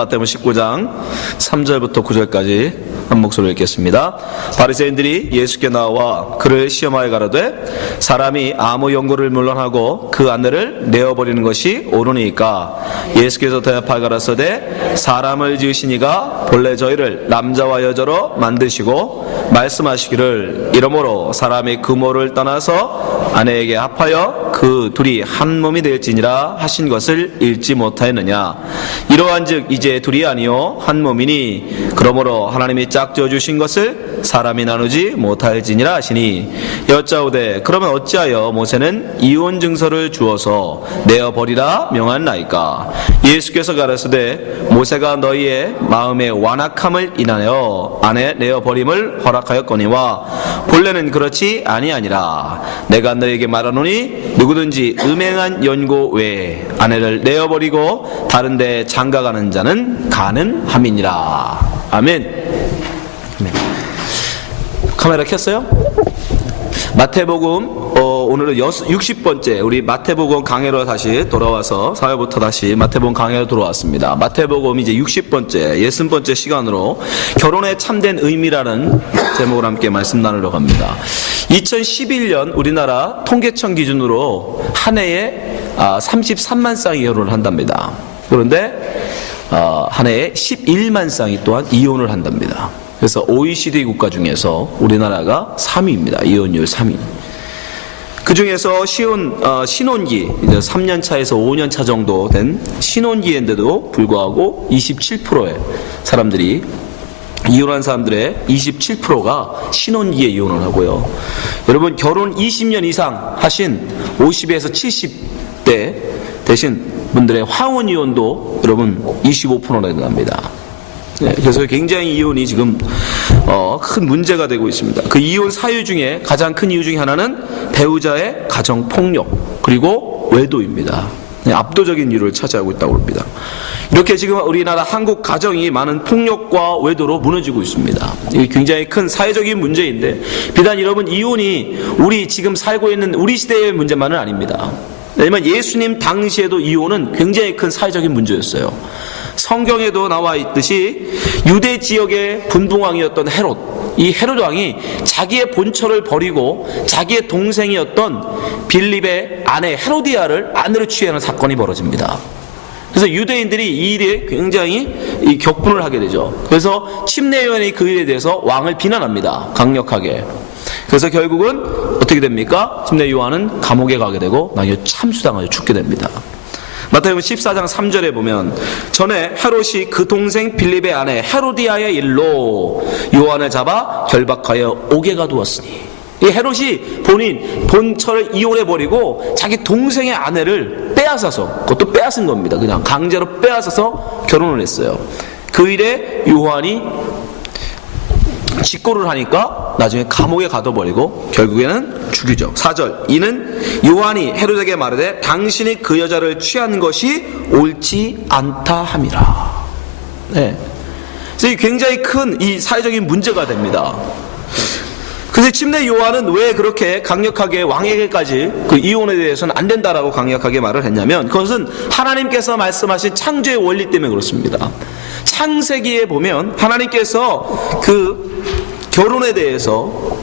마태복음 19장 3절부터 9절까지 한 목소리로 읽겠습니다. 바리새인들이 예수께 나와 그를 시험하여 가로되 사람이 아무 연고를 물론하고 그 아내를 내어버리는 것이 옳으니까? 예수께서 대답하여 가라사대 사람을 지으시니가 본래 저희를 남자와 여자로 만드시고 말씀하시기를 이러므로 사람이 부모를 떠나서 아내에게 합하여 그 둘이 한 몸이 될지니라 하신 것을 읽지 못하였느냐? 이러한즉 이제 둘이 아니요 한 몸이니 그러므로 하나님이 짝지어 주신 것을 사람이 나누지 못할지니라 하시니 여짜오되 그러면 어찌하여 모세는 이혼 증서를 주어서 내어버리라 명하나이까? 예수께서 가라사대 모세가 너희의 마음의 완악함을 인하여 아내 내어버림을 허락하였거니와 본래는 그렇지 아니하니라. 내가 너희에게 말하노니 누구든지 음행한 연고 외에 아내를 내어버리고 다른 데 장가가는 자는 가능함이니라. 아멘. 카메라 켰어요? 마태복음 오늘은 60번째 우리 마태복음 강해로 다시 돌아와서 4회부터 다시 마태복음 강해로 돌아왔습니다. 마태복음 이제 60번째 60번째 시간으로 결혼에 참된 의미라는 제목을 함께 말씀 나누려고 합니다. 2011년 우리나라 통계청 기준으로 한 해에 33만 쌍이 결혼을 한답니다. 그런데 한 해에 11만 쌍이 또한 이혼을 한답니다. 그래서 OECD 국가 중에서 우리나라가 3위입니다. 이혼율 3위. 그 중에서 신혼기, 이제 3년 차에서 5년 차 정도 된 신혼기인데도 불구하고 27%의 사람들이, 이혼한 사람들의 27%가 신혼기에 이혼을 하고요. 여러분, 결혼 20년 이상 하신 50에서 70대 되신 분들의 황혼 이혼도 여러분 25%나 됩니다. 그래서 굉장히 이혼이 지금 큰 문제가 되고 있습니다. 그 이혼 사유 중에 가장 큰 이유 중에 하나는 배우자의 가정 폭력 그리고 외도입니다. 압도적인 이유를 차지하고 있다고 합니다. 이렇게 지금 우리나라 한국 가정이 많은 폭력과 외도로 무너지고 있습니다. 이게 굉장히 큰 사회적인 문제인데 비단 여러분 이혼이 우리 지금 살고 있는 우리 시대의 문제만은 아닙니다. 왜냐하면 예수님 당시에도 이혼은 굉장히 큰 사회적인 문제였어요. 성경에도 나와 있듯이 유대 지역의 분봉왕이었던 헤롯, 이 헤롯 왕이 자기의 본처를 버리고 자기의 동생이었던 빌립의 아내 헤로디아를 아내로 취하는 사건이 벌어집니다. 그래서 유대인들이 이 일에 굉장히 격분을 하게 되죠. 그래서 침례요한이 그 일에 대해서 왕을 비난합니다. 강력하게. 그래서 결국은 어떻게 됩니까? 침례요한은 감옥에 가게 되고 나중에 참수당하여 죽게 됩니다. 마태복음 14장 3절에 보면 전에 헤롯이 그 동생 빌립의 아내 헤로디아의 일로 요한을 잡아 결박하여 옥에 가두었으니, 이 헤롯이 본처를 이혼해버리고 자기 동생의 아내를 빼앗아서, 그것도 빼앗은 겁니다. 그냥 강제로 빼앗아서 결혼을 했어요. 그 일에 요한이 직고를 하니까 나중에 감옥에 가둬버리고 결국에는 죽이죠. 4절, 이는 요한이 헤롯에게 말하되 당신이 그 여자를 취한 것이 옳지 않다 함이라. 네. 그래서 굉장히 큰 이 사회적인 문제가 됩니다. 그래서 침례 요한은 왜 그렇게 강력하게 왕에게까지 그 이혼에 대해서는 안 된다라고 강력하게 말을 했냐면, 그것은 하나님께서 말씀하신 창조의 원리 때문에 그렇습니다. 창세기에 보면 하나님께서 그 결혼에 대해서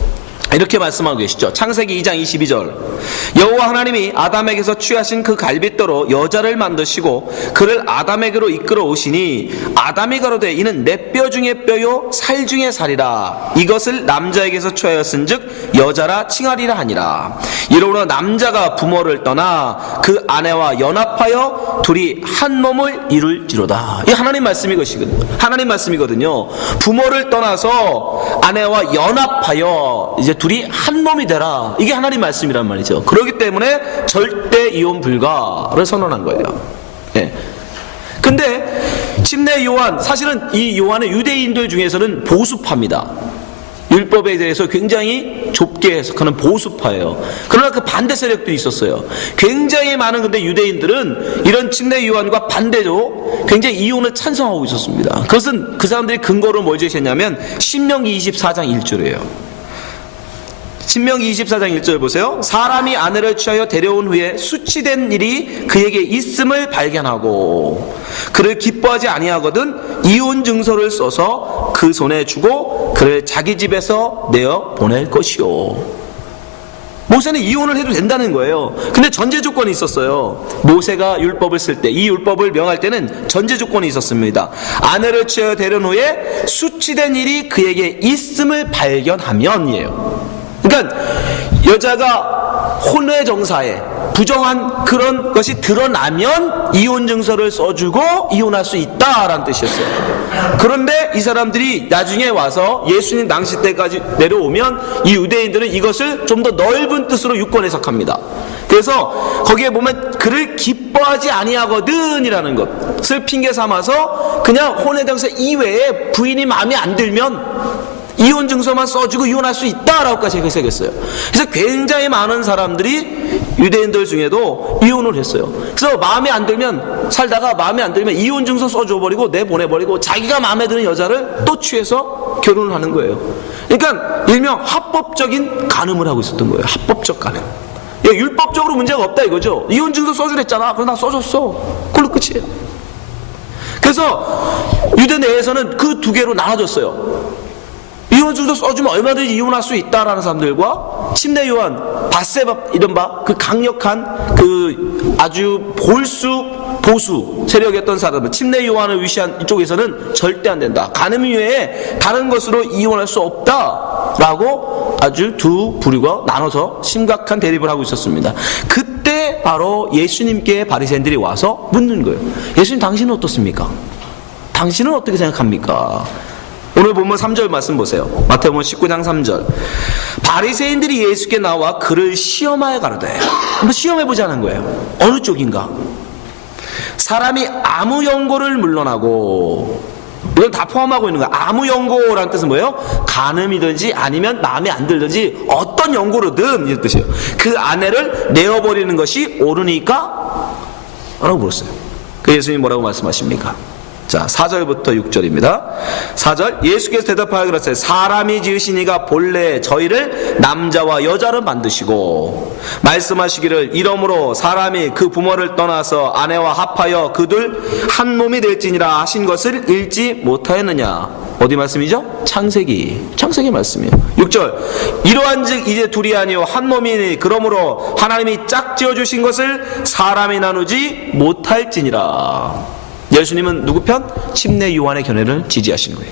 이렇게 말씀하고 계시죠. 창세기 2장 22절, 여호와 하나님이 아담에게서 취하신 그 갈빗대로 여자를 만드시고 그를 아담에게로 이끌어 오시니 아담이 가로되 이는 내 뼈 중에 뼈요 살 중에 살이라. 이것을 남자에게서 취하였은즉 여자라 칭하리라 하니라. 이러므로 남자가 부모를 떠나 그 아내와 연합하여 둘이 한 몸을 이룰지로다. 이 하나님 말씀이거든요. 하나님 말씀이거든요. 부모를 떠나서 아내와 연합하여 이제 둘이 한 몸이 되라. 이게 하나님 말씀이란 말이죠. 그렇기 때문에 절대 이혼 불가를 선언한 거예요. 예. 근데 침례 요한, 사실은 이 요한은 유대인들 중에서는 보수파입니다. 율법에 대해서 굉장히 좁게 해석하는 보수파예요. 그러나 그 반대 세력도 있었어요. 굉장히 많은 근데 유대인들은 이런 침례 요한과 반대로 굉장히 이혼을 찬성하고 있었습니다. 그것은 그 사람들이 근거로 뭘 제시했냐면 신명기 24장 1절이에요. 신명기 24장 1절 보세요. 사람이 아내를 취하여 데려온 후에 수치된 일이 그에게 있음을 발견하고 그를 기뻐하지 아니하거든 이혼 증서를 써서 그 손에 주고 그를 자기 집에서 내어 보낼 것이요. 모세는 이혼을 해도 된다는 거예요. 근데 전제 조건이 있었어요. 모세가 율법을 쓸 때, 이 율법을 명할 때는 전제 조건이 있었습니다. 아내를 취하여 데려온 후에 수치된 일이 그에게 있음을 발견하면이에요. 그러니까 여자가 혼외 정사에 부정한 그런 것이 드러나면 이혼 증서를 써주고 이혼할 수 있다라는 뜻이었어요. 그런데 이 사람들이 나중에 와서 예수님 낭시 때까지 내려오면 이 유대인들은 이것을 좀 더 넓은 뜻으로 유권 해석합니다. 그래서 거기에 보면 그를 기뻐하지 아니하거든 이라는 것을 핑계 삼아서 그냥 혼외 정사 이외에 부인이 마음에 안 들면 이혼 증서만 써주고 이혼할 수 있다라고까지 해석했어요. 그래서 굉장히 많은 사람들이 유대인들 중에도 이혼을 했어요. 그래서 마음에 안 들면 살다가 마음에 안 들면 이혼 증서 써줘버리고 내보내버리고 자기가 마음에 드는 여자를 또 취해서 결혼을 하는 거예요. 그러니까 일명 합법적인 간음을 하고 있었던 거예요. 합법적 간음. 율법적으로 문제가 없다 이거죠. 이혼 증서 써주랬잖아. 그래서 나 써줬어. 그걸로 끝이에요. 그래서 유대 내에서는 그 두 개로 나눠졌어요. 이혼 증서 써주면 얼마든지 이혼할 수 있다라는 사람들과 침례 요한, 바세바 이른바 그 강력한 그 아주 보수 세력이었던 사람들, 침례 요한을 위시한 이쪽에서는 절대 안 된다. 간음 이외에 다른 것으로 이혼할 수 없다라고 아주 두 부류가 나눠서 심각한 대립을 하고 있었습니다. 그때 바로 예수님께 바리새인들이 와서 묻는 거예요. 예수님 당신은 어떻습니까? 당신은 어떻게 생각합니까? 오늘 본문 3절 말씀 보세요. 마태복음 19장 3절. 바리새인들이 예수께 나와 그를 시험하여 가로되. 한번 시험해보자는 거예요. 어느 쪽인가? 사람이 아무 연고를 물러나고, 이건 다 포함하고 있는 거야. 아무 연고라는 뜻은 뭐예요? 간음이든지 아니면 마음에 안 들든지 어떤 연고로든 이런 뜻이에요. 그 아내를 내어버리는 것이 옳으니까? 라고 물었어요. 그 예수님이 뭐라고 말씀하십니까? 자, 4절부터 6절입니다. 4절. 예수께서 대답하여 그랬어요. 사람이 지으신 이가 본래 저희를 남자와 여자로 만드시고 말씀하시기를 이러므로 사람이 그 부모를 떠나서 아내와 합하여 그들 한 몸이 될지니라 하신 것을 읽지 못하였느냐. 어디 말씀이죠? 창세기 말씀이에요. 6절. 이러한즉 이제 둘이 아니요 한 몸이니 그러므로 하나님이 짝지어 주신 것을 사람이 나누지 못할지니라. 예수님은 누구 편? 침례 요한의 견해를 지지하시는 거예요.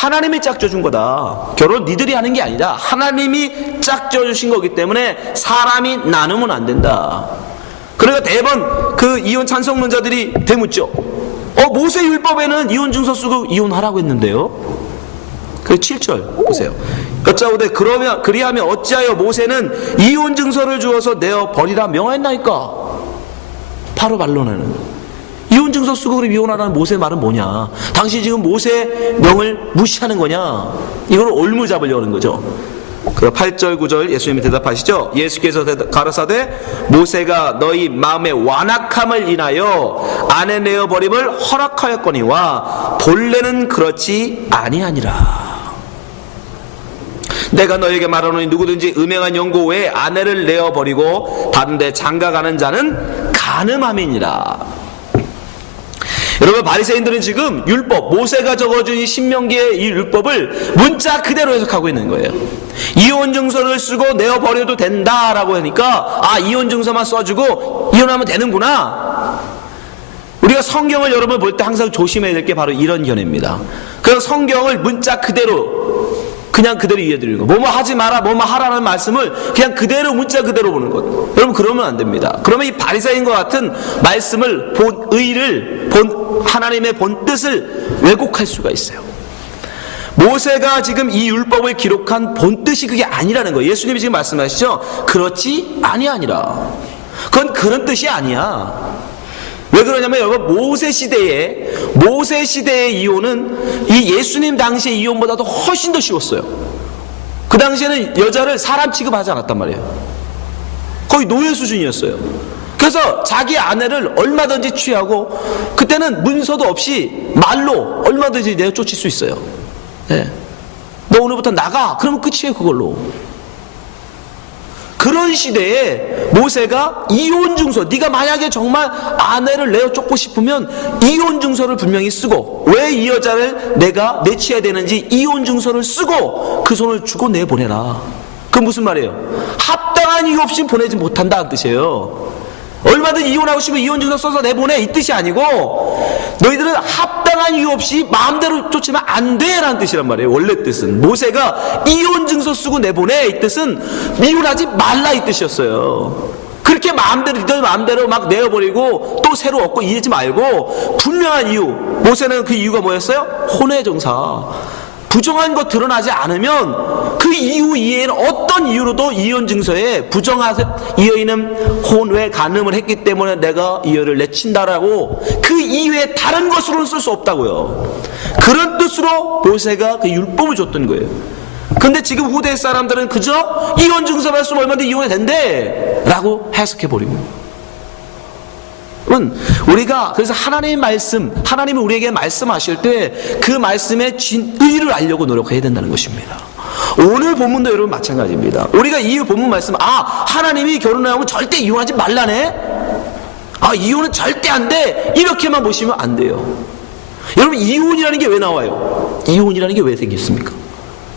하나님이 짝져준 거다. 결혼 니들이 하는 게 아니다. 하나님이 짝져주신 거기 때문에 사람이 나누면 안 된다. 그러니까 대번 그 이혼 찬성론자들이 대묻죠. 모세 율법에는 이혼 증서 쓰고 이혼하라고 했는데요. 그 7절 보세요. 여짜오되 그리하면 어찌하여 모세는 이혼 증서를 주어서 내어 버리라 명하였나이까? 바로 반론하는. 이혼 증서 쓰고 그럼 이혼하라는 모세의 말은 뭐냐? 당신 지금 모세 명을 무시하는 거냐? 이걸 올무 잡으려고 하는 거죠. 그 8절 9절 예수님이 대답하시죠. 예수께서 가라사대 모세가 너희 마음의 완악함을 인하여 아내 내어버림을 허락하였거니와 본래는 그렇지 아니하니라. 내가 너에게 말하노니 누구든지 음행한 연고 외에 아내를 내어버리고 다른 데 장가가는 자는 간음함이니라. 여러분, 바리새인들은 지금 율법, 모세가 적어준 이 신명기의 이 율법을 문자 그대로 해석하고 있는 거예요. 이혼 증서를 쓰고 내어버려도 된다라고 하니까 이혼 증서만 써주고 이혼하면 되는구나. 우리가 성경을 여러분 볼 때 항상 조심해야 될 게 바로 이런 견해입니다. 그래서 성경을 문자 그대로 그냥 그대로 이해드리는 거. 뭐뭐 하지 마라, 뭐뭐 하라는 말씀을 그냥 그대로 문자 그대로 보는 것. 여러분 그러면 안 됩니다. 그러면 이 바리새인과 같은 말씀을 본 의를 본 하나님의 본 뜻을 왜곡할 수가 있어요. 모세가 지금 이 율법을 기록한 본 뜻이 그게 아니라는 거예요. 예수님이 지금 말씀하시죠. 그렇지 아니하니라. 그건 그런 뜻이 아니야. 왜 그러냐면 여러분 모세 시대의 이혼은 이 예수님 당시의 이혼보다도 훨씬 더 쉬웠어요. 그 당시에는 여자를 사람 취급하지 않았단 말이에요. 거의 노예 수준이었어요. 그래서 자기 아내를 얼마든지 취하고 그때는 문서도 없이 말로 얼마든지 내쫓을 수 있어요. 네. 너 오늘부터 나가. 그러면 끝이에요 그걸로. 그런 시대에 모세가 이혼증서, 네가 만약에 정말 아내를 내어 쫓고 싶으면 이혼증서를 분명히 쓰고, 왜 이 여자를 내가 내치해야 되는지 이혼증서를 쓰고 그 손을 주고 내보내라. 그건 무슨 말이에요? 합당한 이유 없이 보내지 못한다는 뜻이에요. 얼마든 이혼하고 싶으면 이혼증서 써서 내보내, 이 뜻이 아니고 너희들은 합당한 이유 없이 마음대로 쫓으면 안 돼 라는 뜻이란 말이에요. 원래 뜻은 모세가 이혼증서 쓰고 내보내, 이 뜻은 이혼하지 말라, 이 뜻이었어요. 그렇게 마음대로 니들 마음대로 막 내어버리고 또 새로 얻고 이러지 말고 분명한 이유. 모세는 그 이유가 뭐였어요? 혼외정사. 부정한 거 드러나지 않으면 그 이유 이외에는 어떤 이유로도 이혼증서에 이 여인은 혼외 간음을 했기 때문에 내가 이 여인을 내친다라고 그 이외에 다른 것으로는 쓸 수 없다고요. 그런 뜻으로 모세가 그 율법을 줬던 거예요. 근데 지금 후대 사람들은 그저 이혼증서만 쓰면 얼마든지 이혼이 된대 라고 해석해버리고, 우리가 그래서 하나님의 말씀, 하나님이 우리에게 말씀하실 때 그 말씀의 진의를 알려고 노력해야 된다는 것입니다. 오늘 본문도 여러분 마찬가지입니다. 우리가 이 본문 말씀, 하나님이 결혼하면 절대 이혼하지 말라네, 이혼은 절대 안 돼, 이렇게만 보시면 안 돼요. 여러분, 이혼이라는 게 왜 나와요? 이혼이라는 게 왜 생겼습니까?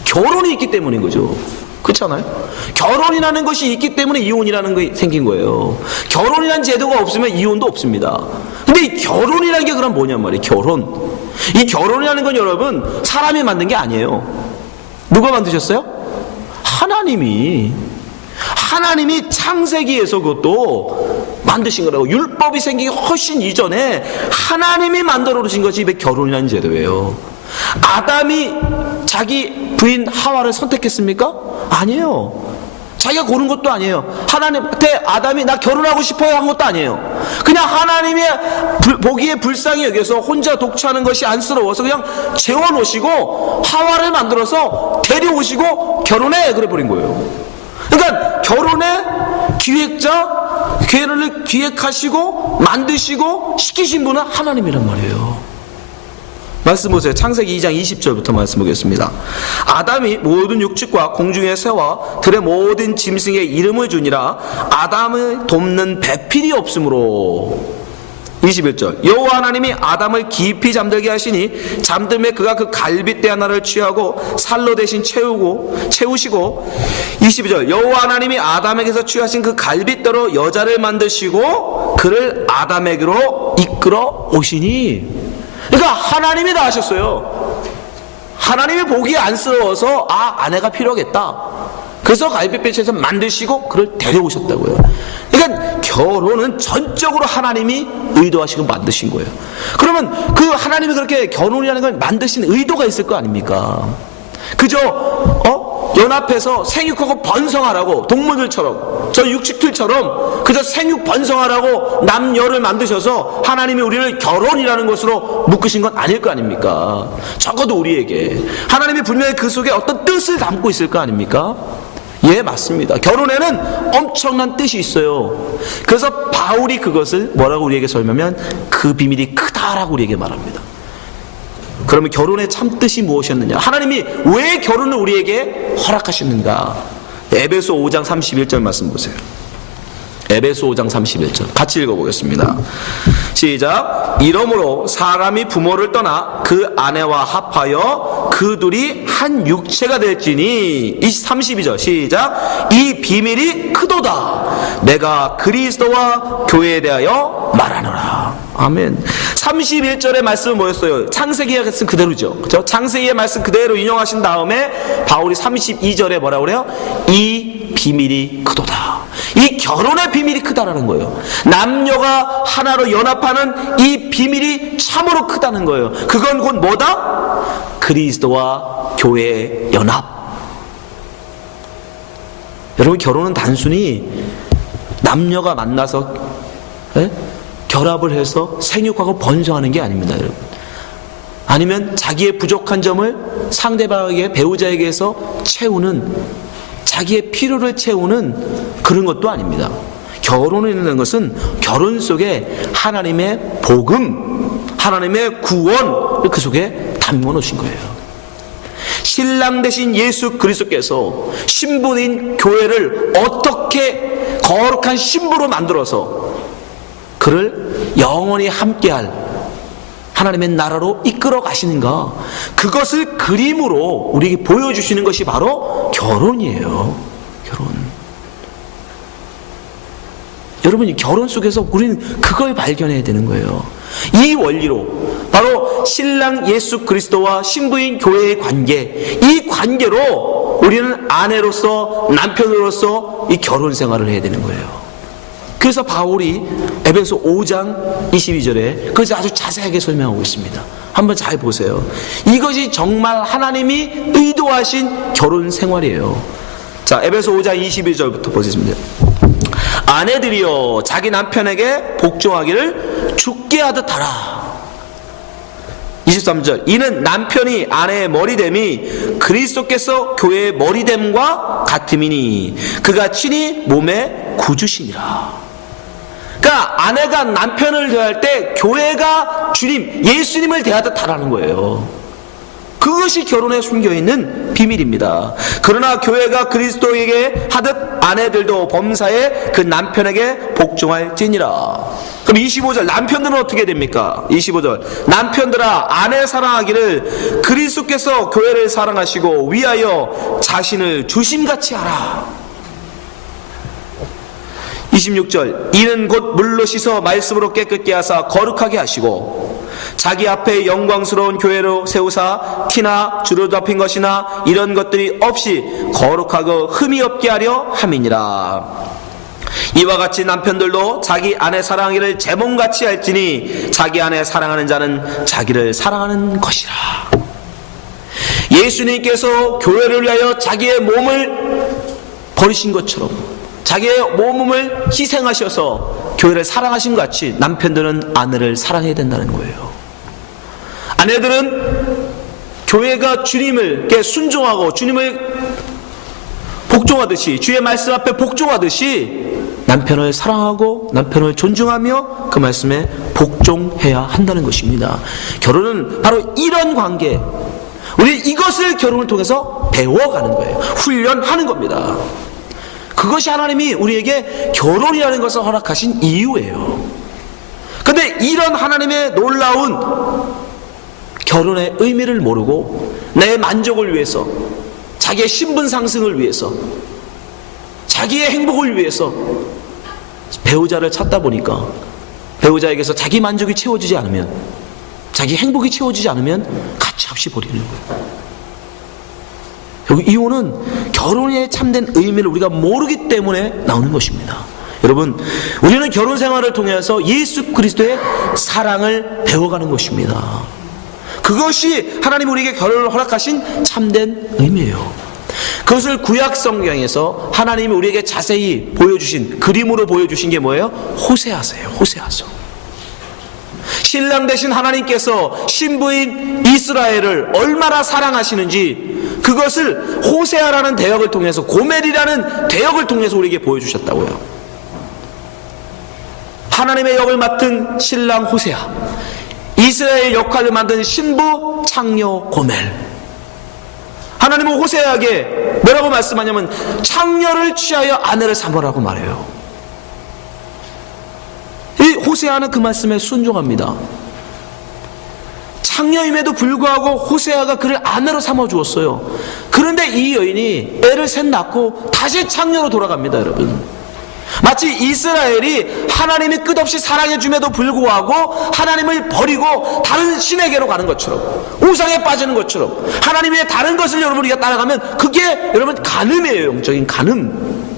결혼이 있기 때문인 거죠. 그렇잖아요? 결혼이라는 것이 있기 때문에 이혼이라는 게 생긴 거예요. 결혼이라는 제도가 없으면 이혼도 없습니다. 근데 이 결혼이라는 게 그럼 뭐냔 말이에요. 결혼. 이 결혼이라는 건 여러분 사람이 만든 게 아니에요. 누가 만드셨어요? 하나님이 창세기에서 그것도 만드신 거라고. 율법이 생기기 훨씬 이전에 하나님이 만들어 놓으신 것이 결혼이라는 제도예요. 아담이 자기 부인 하와를 선택했습니까? 아니에요. 자기가 고른 것도 아니에요. 하나님한테 아담이 나 결혼하고 싶어요 한 것도 아니에요. 그냥 하나님의 보기에 불쌍히 여겨서 혼자 독차하는 것이 안쓰러워서 그냥 재워놓으시고 하와를 만들어서 데려오시고 결혼해 그래 버린 거예요. 그러니까 결혼의 기획자, 결혼을 기획하시고 만드시고 시키신 분은 하나님이란 말이에요. 말씀 보세요. 창세기 2장 20절부터 말씀 보겠습니다. 아담이 모든 육축과 공중의 새와 들의 모든 짐승의 이름을 주니라. 아담을 돕는 배필이 없으므로. 21절 여호와 하나님이 아담을 깊이 잠들게 하시니 잠들매 그가 그 갈빗대 하나를 취하고 살로 대신 채우시고 22절 여호와 하나님이 아담에게서 취하신 그 갈빗대로 여자를 만드시고 그를 아담에게로 이끌어 오시니. 그러니까 하나님이 다 하셨어요. 하나님이 보기에 안쓰러워서 아내가 필요하겠다. 그래서 갈빗배에서 만드시고 그를 데려오셨다고요. 그러니까 결혼은 전적으로 하나님이 의도하시고 만드신 거예요. 그러면 그 하나님이 그렇게 결혼이라는 걸 만드신 의도가 있을 거 아닙니까? 그저 연합해서 생육하고 번성하라고, 동물들처럼 저 육식들처럼 그저 생육 번성하라고 남녀를 만드셔서 하나님이 우리를 결혼이라는 것으로 묶으신 건 아닐 거 아닙니까? 적어도 우리에게 하나님이 분명히 그 속에 어떤 뜻을 담고 있을 거 아닙니까? 예, 맞습니다. 결혼에는 엄청난 뜻이 있어요. 그래서 바울이 그것을 뭐라고 우리에게 설명하면 그 비밀이 크다라고 우리에게 말합니다. 그러면 결혼의 참뜻이 무엇이었느냐? 하나님이 왜 결혼을 우리에게 허락하셨는가? 에베소 5장 31절 말씀 보세요. 에베소 5장 31절 같이 읽어보겠습니다. 시작. 이러므로 사람이 부모를 떠나 그 아내와 합하여 그 둘이 한 육체가 될지니. 32절 시작. 이 비밀이 크도다. 내가 그리스도와 교회에 대하여 말하노라. 아멘. 31절의 말씀은 뭐였어요? 창세기의 말씀 그대로죠. 그렇죠? 창세기의 말씀 그대로 인용하신 다음에 바울이 32절에 뭐라고 그래요? 이 비밀이 크도다. 이 결혼의 비밀이 크다라는 거예요. 남녀가 하나로 연합하는 이 비밀이 참으로 크다는 거예요. 그건 곧 뭐다? 그리스도와 교회의 연합. 여러분, 결혼은 단순히 남녀가 만나서 결합을 해서 생육하고 번성하는 게 아닙니다, 여러분. 아니면 자기의 부족한 점을 상대방에게, 배우자에게서 채우는, 자기의 필요를 채우는 그런 것도 아닙니다. 결혼이라는 것은 결혼 속에 하나님의 복음, 하나님의 구원, 그 속에 담궈 놓으신 거예요. 신랑 되신 예수 그리스도께서 신부인 교회를 어떻게 거룩한 신부로 만들어서 그를 영원히 함께할 하나님의 나라로 이끌어 가시는가, 그것을 그림으로 우리에게 보여주시는 것이 바로 결혼이에요. 결혼. 여러분, 결혼 속에서 우리는 그걸 발견해야 되는 거예요. 이 원리로 바로 신랑 예수 그리스도와 신부인 교회의 관계, 이 관계로 우리는 아내로서 남편으로서 이 결혼 생활을 해야 되는 거예요. 그래서 바울이 에베소 5장 22절에 그것을 아주 자세하게 설명하고 있습니다. 한번 잘 보세요. 이것이 정말 하나님이 의도하신 결혼 생활이에요. 자, 에베소 5장 22절부터 보겠습니다. 아내들이여 자기 남편에게 복종하기를 죽게 하듯 하라. 23절, 이는 남편이 아내의 머리됨이 그리스도께서 교회의 머리됨과 같음이니 그가 친히 몸의 구주시니라. 그러니까 아내가 남편을 대할 때 교회가 주님, 예수님을 대하듯 하라는 거예요. 그것이 결혼에 숨겨있는 비밀입니다. 그러나 교회가 그리스도에게 하듯 아내들도 범사에 그 남편에게 복종할지니라. 그럼 25절, 남편들은 어떻게 됩니까? 25절, 남편들아 아내 사랑하기를 그리스도께서 교회를 사랑하시고 위하여 자신을 주심같이 하라. 26절, 이는 곧 물로 씻어 말씀으로 깨끗게 하사 거룩하게 하시고 자기 앞에 영광스러운 교회로 세우사 티나 주로 잡힌 것이나 이런 것들이 없이 거룩하고 흠이 없게 하려 함이니라. 이와 같이 남편들도 자기 아내 사랑하기를 제 몸같이 할지니 자기 아내 사랑하는 자는 자기를 사랑하는 것이라. 예수님께서 교회를 위하여 자기의 몸을 버리신 것처럼 자기의 몸을 희생하셔서 교회를 사랑하신 것 같이 남편들은 아내를 사랑해야 된다는 거예요. 아내들은 교회가 주님을 순종하고 주님을 복종하듯이, 주의 말씀 앞에 복종하듯이 남편을 사랑하고 남편을 존중하며 그 말씀에 복종해야 한다는 것입니다. 결혼은 바로 이런 관계, 우리 이것을 결혼을 통해서 배워가는 거예요. 훈련하는 겁니다. 그것이 하나님이 우리에게 결혼이라는 것을 허락하신 이유예요. 그런데 이런 하나님의 놀라운 결혼의 의미를 모르고 내 만족을 위해서, 자기의 신분 상승을 위해서, 자기의 행복을 위해서 배우자를 찾다 보니까 배우자에게서 자기 만족이 채워지지 않으면, 자기 행복이 채워지지 않으면 가차없이 버리는 거예요. 이혼은 결혼의 참된 의미를 우리가 모르기 때문에 나오는 것입니다. 여러분, 우리는 결혼 생활을 통해서 예수 그리스도의 사랑을 배워가는 것입니다. 그것이 하나님 우리에게 결혼을 허락하신 참된 의미예요. 그것을 구약 성경에서 하나님이 우리에게 자세히 보여주신, 그림으로 보여주신 게 뭐예요? 호세아서예요. 호세아서. 신랑 되신 하나님께서 신부인 이스라엘을 얼마나 사랑하시는지 그것을 호세아라는 대역을 통해서, 고멜이라는 대역을 통해서 우리에게 보여주셨다고요. 하나님의 역을 맡은 신랑 호세아, 이스라엘 역할을 만든 신부 창녀 고멜. 하나님은 호세아에게 뭐라고 말씀하냐면 창녀를 취하여 아내를 삼으라고 말해요. 이 호세아는 그 말씀에 순종합니다. 창녀임에도 불구하고 호세아가 그를 아내로 삼아 주었어요. 그런데 이 여인이 애를 셋 낳고 다시 창녀로 돌아갑니다. 여러분, 마치 이스라엘이 하나님이 끝없이 사랑해 줌에도 불구하고 하나님을 버리고 다른 신에게로 가는 것처럼, 우상에 빠지는 것처럼 하나님의 다른 것을 여러분 우리가 따라가면 그게 여러분 간음이에요. 영적인 간음.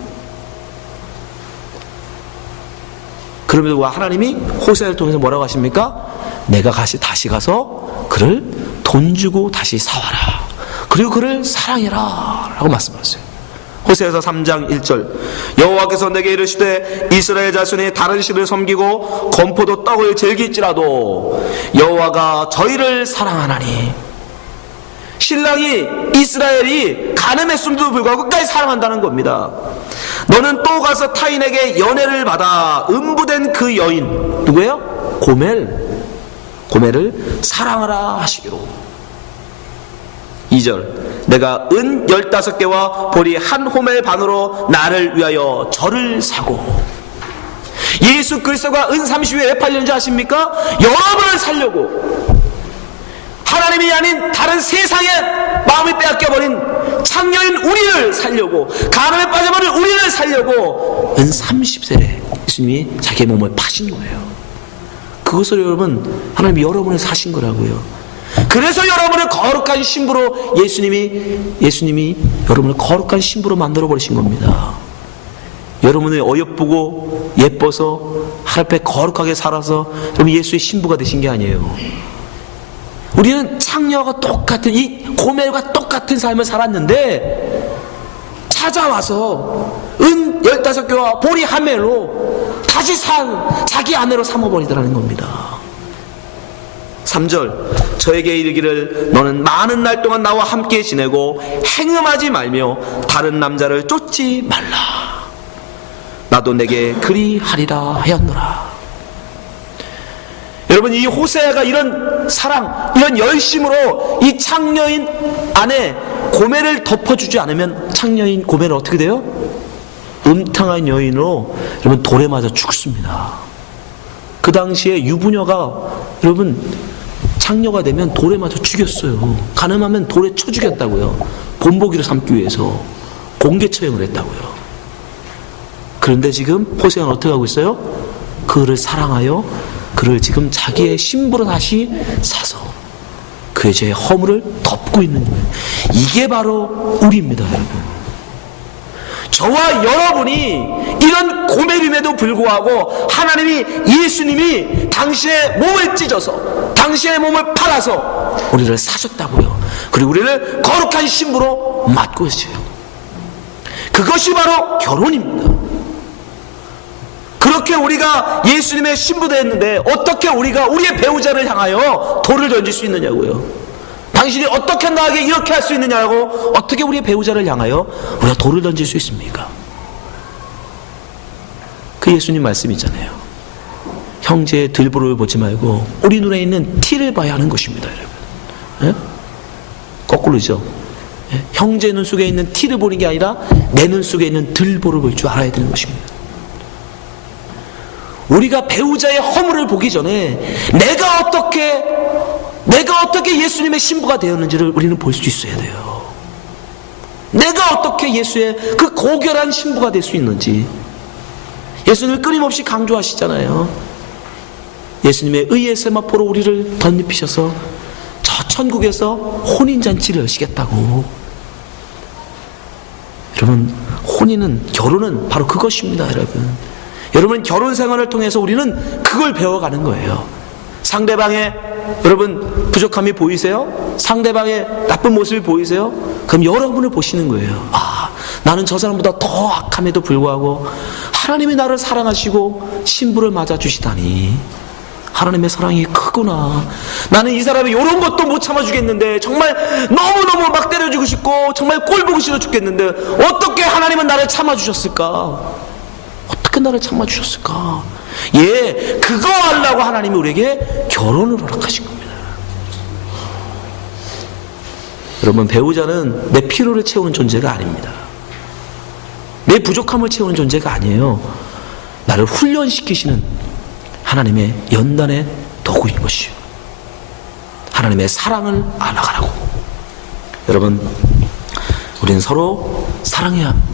그럼에도 하나님이 호세아를 통해서 뭐라고 하십니까? 내가 다시 가서 그를 돈 주고 다시 사와라, 그리고 그를 사랑해라 라고 말씀하셨어요. 호세아서 3장 1절, 여호와께서 내게 이르시되 이스라엘 자손이 다른 신을 섬기고 건포도 떡을 즐길지라도 여호와가 저희를 사랑하나니. 신랑이, 이스라엘이 간음했음에도 불구하고 끝까지 사랑한다는 겁니다. 너는 또 가서 타인에게 연애를 받아 음부된 그 여인, 누구예요? 고멜을 사랑하라 하시기로. 2절, 내가 은 15개와 보리 한 호멜 반으로 나를 위하여 절을 사고. 예수 그리스도가 은 30에 왜 팔렸는지 아십니까? 여러분을 살려고, 하나님이 아닌 다른 세상에 마음이 빼앗겨버린 창녀인 우리를 살려고, 가늠에 빠져버린 우리를 살려고 은 30세에 예수님이 자기의 몸을 파신 거예요. 그것을 여러분, 하나님이 여러분을 사신 거라고요. 그래서 여러분을 거룩한 신부로 예수님이 여러분을 거룩한 신부로 만들어 버리신 겁니다. 여러분의 어여쁘고 예뻐서 하나님 앞에 거룩하게 살아서 여러분 예수의 신부가 되신 게 아니에요. 우리는 창녀와 똑같은, 이 고멜과 똑같은 삶을 살았는데 찾아와서 은 15개와 보리 한 멜로 다시 자기 아내로 삼아버리더라는 겁니다. 3절, 저에게 이르기를 너는 많은 날 동안 나와 함께 지내고 행음하지 말며 다른 남자를 쫓지 말라. 나도 내게 그리하리라 하였노라. 여러분, 이 호세아가 이런 사랑, 이런 열심으로 이 창녀인 아내 고멜을 덮어주지 않으면 창녀인 고멜은 어떻게 돼요? 음탕한 여인으로 여러분 돌에 맞아 죽습니다. 그 당시에 유부녀가 여러분 창녀가 되면 돌에 맞아 죽였어요. 가늠하면 돌에 쳐 죽였다고요. 본보기로 삼기 위해서 공개 처형을 했다고요. 그런데 지금 호세아는 어떻게 하고 있어요? 그를 사랑하여 그를 지금 자기의 신부로 다시 사서 그의 죄의 허물을 덮고 있는 거예요. 이게 바로 우리입니다, 여러분. 저와 여러분이 이런 고멜임에도 불구하고 하나님이, 예수님이 당신의 몸을 찢어서 당신의 몸을 팔아서 우리를 사셨다고요. 그리고 우리를 거룩한 신부로 맡고 있어요. 그것이 바로 결혼입니다. 그렇게 우리가 예수님의 신부되었는데 어떻게 우리가 우리의 배우자를 향하여 돌을 던질 수 있느냐고요. 당신이 어떻게 나에게 이렇게 할 수 있느냐고, 어떻게 우리의 배우자를 향하여 우리가 돌을 던질 수 있습니까? 그 예수님 말씀이 있잖아요. 형제의 들보를 보지 말고 우리 눈에 있는 티를 봐야 하는 것입니다, 여러분. 예? 거꾸로죠. 예? 형제 눈 속에 있는 티를 보는 게 아니라 내 눈 속에 있는 들보를 볼 줄 알아야 되는 것입니다. 우리가 배우자의 허물을 보기 전에 내가 어떻게 예수님의 신부가 되었는지를 우리는 볼 수 있어야 돼요. 내가 어떻게 예수의 그 고결한 신부가 될 수 있는지. 예수님을 끊임없이 강조하시잖아요. 예수님의 의의 세마포로 우리를 덧입히셔서 저 천국에서 혼인잔치를 하시겠다고. 여러분, 결혼은 바로 그것입니다, 여러분. 여러분, 결혼 생활을 통해서 우리는 그걸 배워가는 거예요. 상대방의 여러분 부족함이 보이세요? 상대방의 나쁜 모습이 보이세요? 그럼 여러분을 보시는 거예요. 아, 나는 저 사람보다 더 악함에도 불구하고 하나님이 나를 사랑하시고 신부를 맞아주시다니, 하나님의 사랑이 크구나. 나는 이 사람이 이런 것도 못 참아주겠는데, 정말 너무너무 막 때려주고 싶고 정말 꼴 보기 싫어 죽겠는데 어떻게 하나님은 나를 참아주셨을까? 어떻게 나를 참아주셨을까? 예, 그거 하려고 하나님이 우리에게 결혼을 허락하신 겁니다. 여러분, 배우자는 내 필요를 채우는 존재가 아닙니다. 내 부족함을 채우는 존재가 아니에요. 나를 훈련시키시는 하나님의 연단의 도구인 것이요, 하나님의 사랑을 알아가라고. 여러분, 우리는 서로 사랑해야 합니다.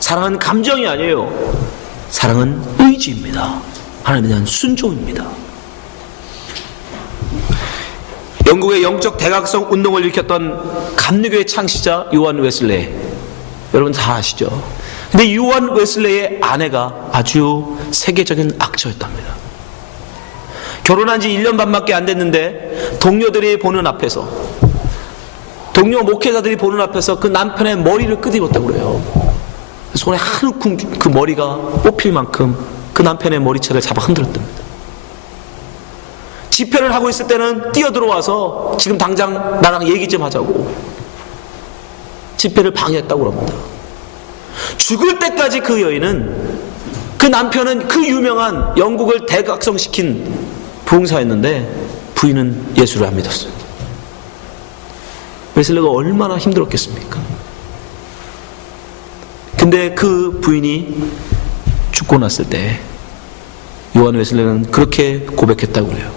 사랑은 감정이 아니에요. 사랑은 의지입니다. 하나님에 대한 순종입니다. 영국의 영적 대각성 운동을 일으켰던 감리교의 창시자 요한 웨슬레이, 여러분 다 아시죠? 근데 요한 웨슬레이의 아내가 아주 세계적인 악처였답니다. 결혼한 지 1년 반밖에 안 됐는데 동료 목회자들이 보는 앞에서 그 남편의 머리를 끄집었다고 그래요. 손에 한 움큼 그 머리가 뽑힐 만큼 그 남편의 머리채를 잡아 흔들었답니다. 집회를 하고 있을 때는 뛰어들어와서 지금 당장 나랑 얘기 좀 하자고 집회를 방해했다고 합니다. 죽을 때까지 그 여인은, 그 남편은 그 유명한 영국을 대각성시킨 부흥사였는데 부인은 예수를 안 믿었어요. 웨슬리가 얼마나 힘들었겠습니까? 근데 그 부인이 죽고 났을 때 요한 웨슬리는 그렇게 고백했다고 그래요.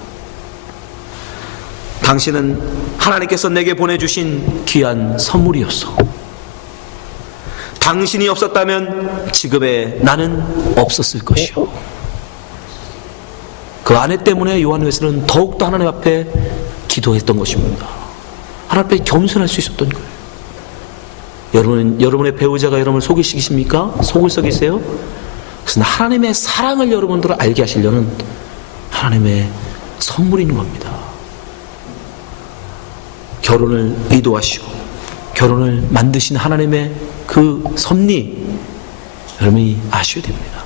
당신은 하나님께서 내게 보내주신 귀한 선물이었어. 당신이 없었다면 지금의 나는 없었을 것이요. 그 아내 때문에 요한 웨슬리는 더욱더 하나님 앞에 기도했던 것입니다. 하나님 앞에 겸손할 수 있었던 거예요. 여러분의 배우자가 여러분을 속이시십니까? 속을 썩이세요? 그것은 하나님의 사랑을 여러분들 알게 하시려는 하나님의 선물인 겁니다. 결혼을 의도하시고 결혼을 만드신 하나님의 그 섭리 여러분이 아셔야 됩니다.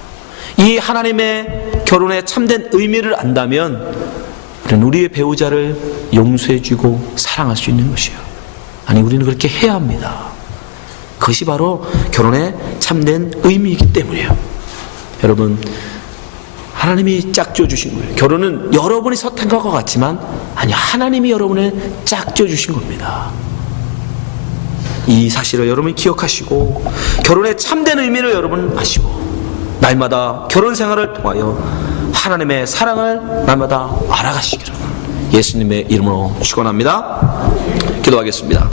이 하나님의 결혼의 참된 의미를 안다면 우리는 우리의 배우자를 용서해주고 사랑할 수 있는 것이에요. 아니, 우리는 그렇게 해야 합니다. 그것이 바로 결혼의 참된 의미이기 때문이에요. 여러분, 하나님이 짝지어 주신 거예요. 결혼은 여러분이 선택한 것 같지만 아니, 하나님이 여러분을 짝지어 주신 겁니다. 이 사실을 여러분이 기억하시고 결혼의 참된 의미를 여러분 아시고 날마다 결혼 생활을 통하여 하나님의 사랑을 날마다 알아가시기를 예수님의 이름으로 축원합니다. 기도하겠습니다.